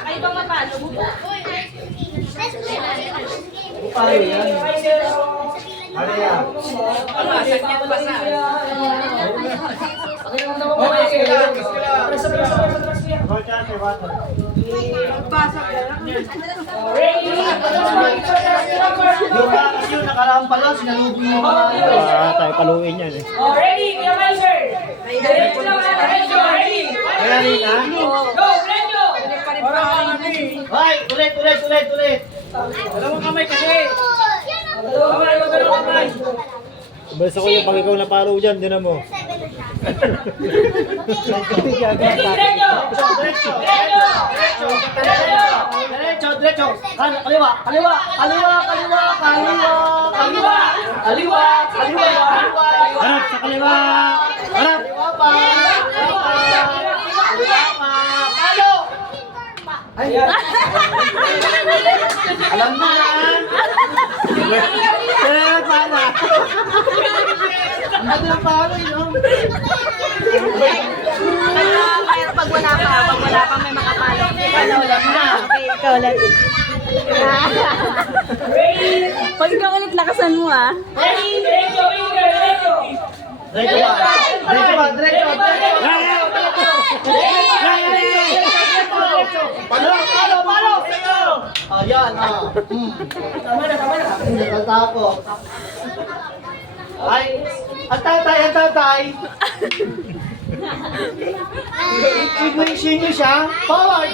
Ay, ba matalo mo ba? Paano yan? Ano yan? Pamasag yan, basa. Yung nakaraan pa lang, sinalubong mo pa. Tayo paluin yan eh. Oh, ready, Kuya Miser. Diretso lang, diretso. Ready? Kaya rin, ha? Go, diretso. Hoy, ulit. Dalawang kamay kasi. Dalawang kamay. Basta ko yung pag ikaw napalo dyan, din mo. Ready, diretso. Diretso. Kaliwa. Harap sa kaliwa! Harap! Kaliwa pa. Palo! Ay, alam na. Kaya pala. Ano yung palo yun? Pag wala pa may makapalo. Ikaw ulit. Pag ikaw ulit, lakasan mo ah. Ready, diretso, diretso. Diretso. Palo! Ayan, Tama na. Natatakot. Ay, ang tatay. I-wishing niyo siya. Forward!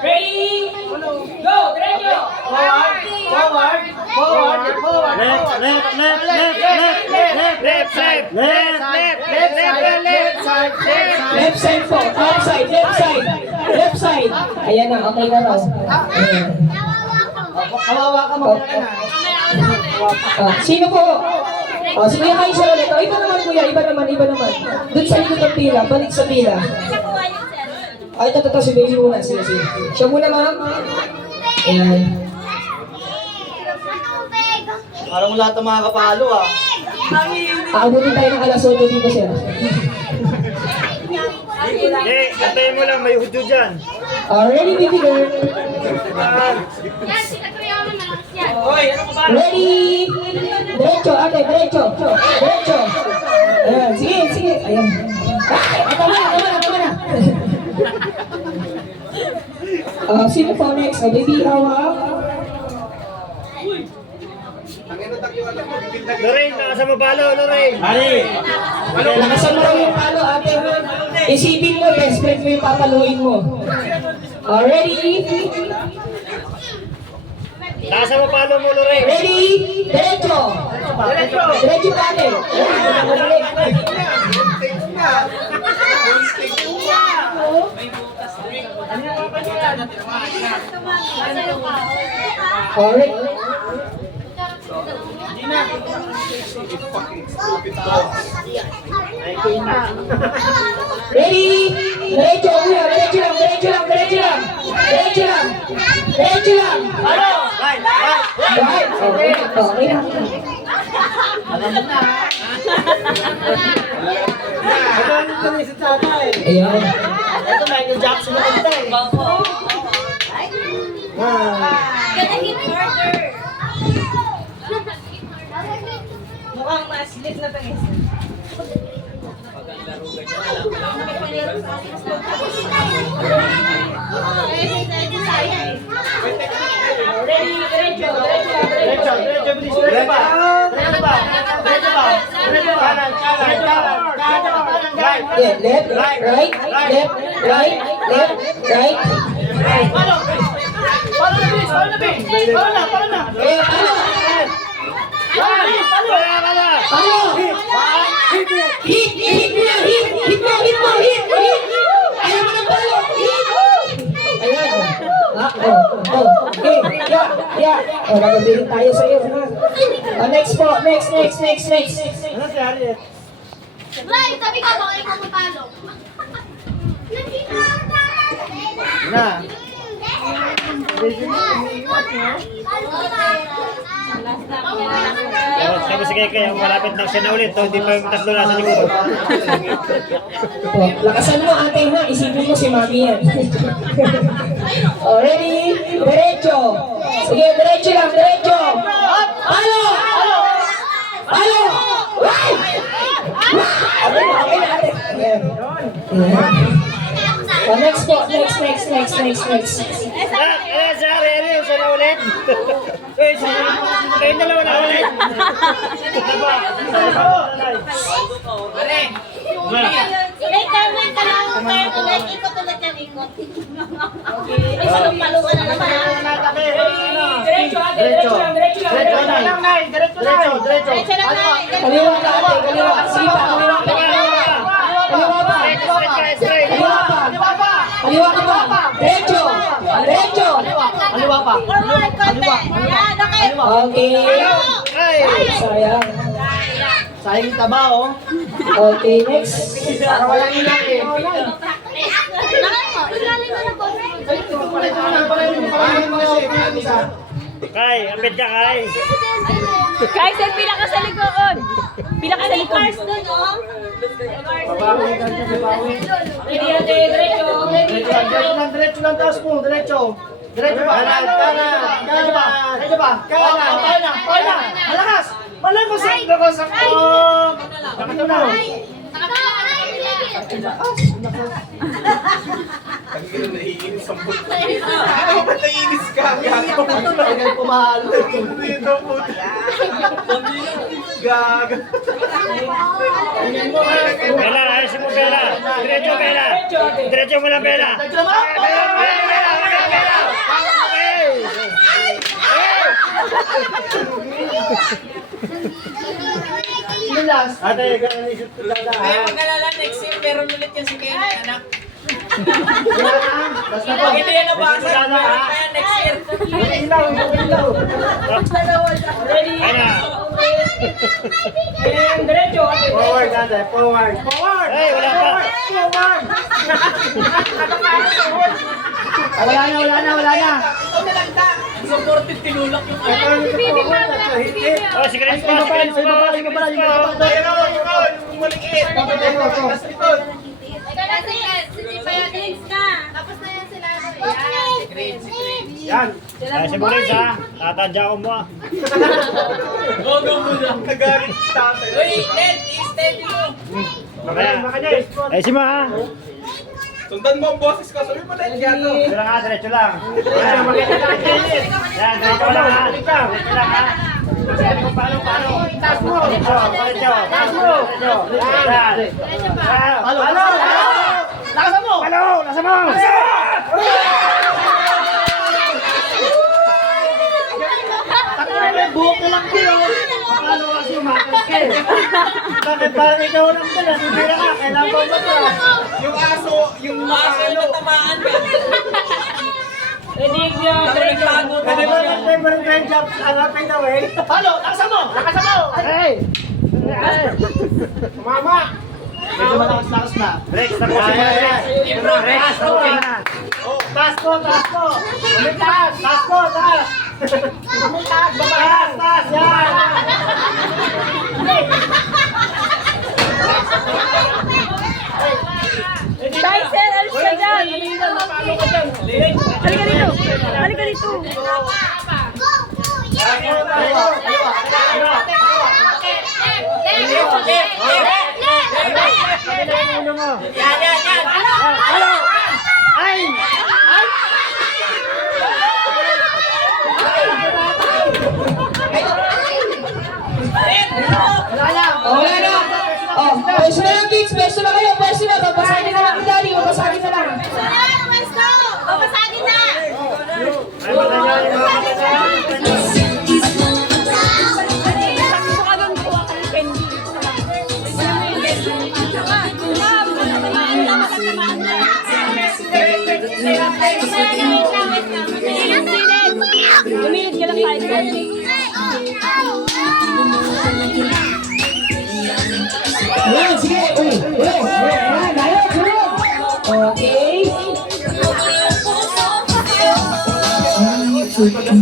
Ready, go, diretso. Forward! Left side! Left side po. Left side. Ayan na, okay na raw. Kawawa ka mo. Sino po? Sige kayo siya ulit. Iba naman kuya, iba naman. Doon sa likod ng pila, balik sa pila. Ito, si baby muna. Sige. Siya muna ma'am. Ayan. Parang lahat ng mga kapalo, Aabutin tayo ng alas 8 dito sir. Antayin mo lang, may hudyo dyan. Ready, baby girl? Ready? Diretso, ate, diretso. Ayan, sige. Ayan. Tama na. Sino po next? Baby, hawak. Lorraine, nakasama palo, Lorraine. Lakasan mo yung palo, ate. Isipin mo, best friend mo yung papaluin mo. Ready? Nakasama palo mo, Lorraine. Ready? Diretso, ate. Alright. Ready? Diretso lang. Right. Okay na. Ayan. Ito, Michael Jackson na kanta eh. Mukhang mas-lit na ito. Diretso, bilis. Diretso ba? Yeah, left, right. Palo na, bilis. Palo na. Ano? Hit mo. Ayaw mo ng palo. Ayan. Okay. Yeah. Magabiling tayo sa'yo. Next po. Next. Ano si Harriet? Right, sabi ka ba kayo pumapalo? Na. Sabi si Keke, malapit na siya na ulit. So, hindi pa yung tatlo nasa likod. Oh, lakasan mo ate ha, isipin mo si mami yan. Oh, ready? Diretso. Sige, diretso lang, diretso. Palo! Palo! Wow! Okay na ate. Ayan. Oh, next po, next. Sorry, ano yung sana ulit? Kayo dalawa na ulit. Wait ka lang. Ikot ulit yan, ikot. Ay, salong-palungan na naman, ha? Diretso, ate. Diretso lang. Diretso lang, Nay. Diretso lang. Diretso. Diretso lang, Nay. Kaliwa ka ate, kaliwa. Sige pa, kaliwa ka. Kaliwa pa. Kaliwa pa. Kaliwa ka pa. Diretso. Diretso. Aliwa pa. Forward, konti. Ayan, okay. Okay. Sayang. Sayang yung taba, oh. Okay, next. Para walang ilang eh. Lakay mo. Ilalim mo na po. Kay, apit ka, Kay. Kay, sir, pila ka sa likod. Pila ka sa likod. Cars dun, oh. Ready, ate. Diretso. Diretso lang, taas mo. Diretso. Diretso pa. Diretso pa. Kaya na. Malakas. Malakas. Nakita na. Tagal pumahalo. Bella, ayusin mo, Bella. Diretso, Bella. Diretso mo lang, Bella. Diretso naman. Nilas. Ate, ganun isip ko dada. Mag-alala, next year, meron ulit yan si Ken, anak. Basta Pag hindi yan nabasa, Dada, ha? meron pa yan next year. ilaw. Ready. Ay na. And diretso, ate. Forward, ate. Forward. Ay, wala pa. Wala na. Ito nalagda. Supported, tinulak yung ano. Oh, si Chris pa, si Chris pa. Tapos na yan sila. Yan. Ay, si Maurice, ha? Tatadya ko mo, ah. Gogo mo lang. Kagalit tatay. Uy, Ned, i-steady mo. Ay, si Ma, ha? Sundan mo ang boses ko. Sabi mo na yung gato. Diretso lang, ha? Diretso lang. Yan, diretso lang, ha? Diretso lang, ha? Paano? Taas mo. Diretso. Taas mo. Yan. Halo. Lakasan mo. Nasa mo. Buhok na lang kayo. Paano kasi umakas ka, eh? Bakit parang ikaw lang pala? Bibira ka, kailangan pa ba? Yung aso yung natamaan ka. Ready, diretso. Kasi ba yung favorite grand job, hanapin daw, eh? Halo. Lakasan mo. Hey! Mama. Medyo malakas na. Rex, tapos si Rex. Rex, tapos na. Taas ko. Ulit taas. Taas. Yan. Kay, sir, alis ka dyan. Halika dito. Wala na. Oh, pwesto na lang kids, pwesto na kayo, pwesto na. Babasagin na lang ni Daddy, babasagin na lang. Babasagin na! Gumilid ka lang tayo.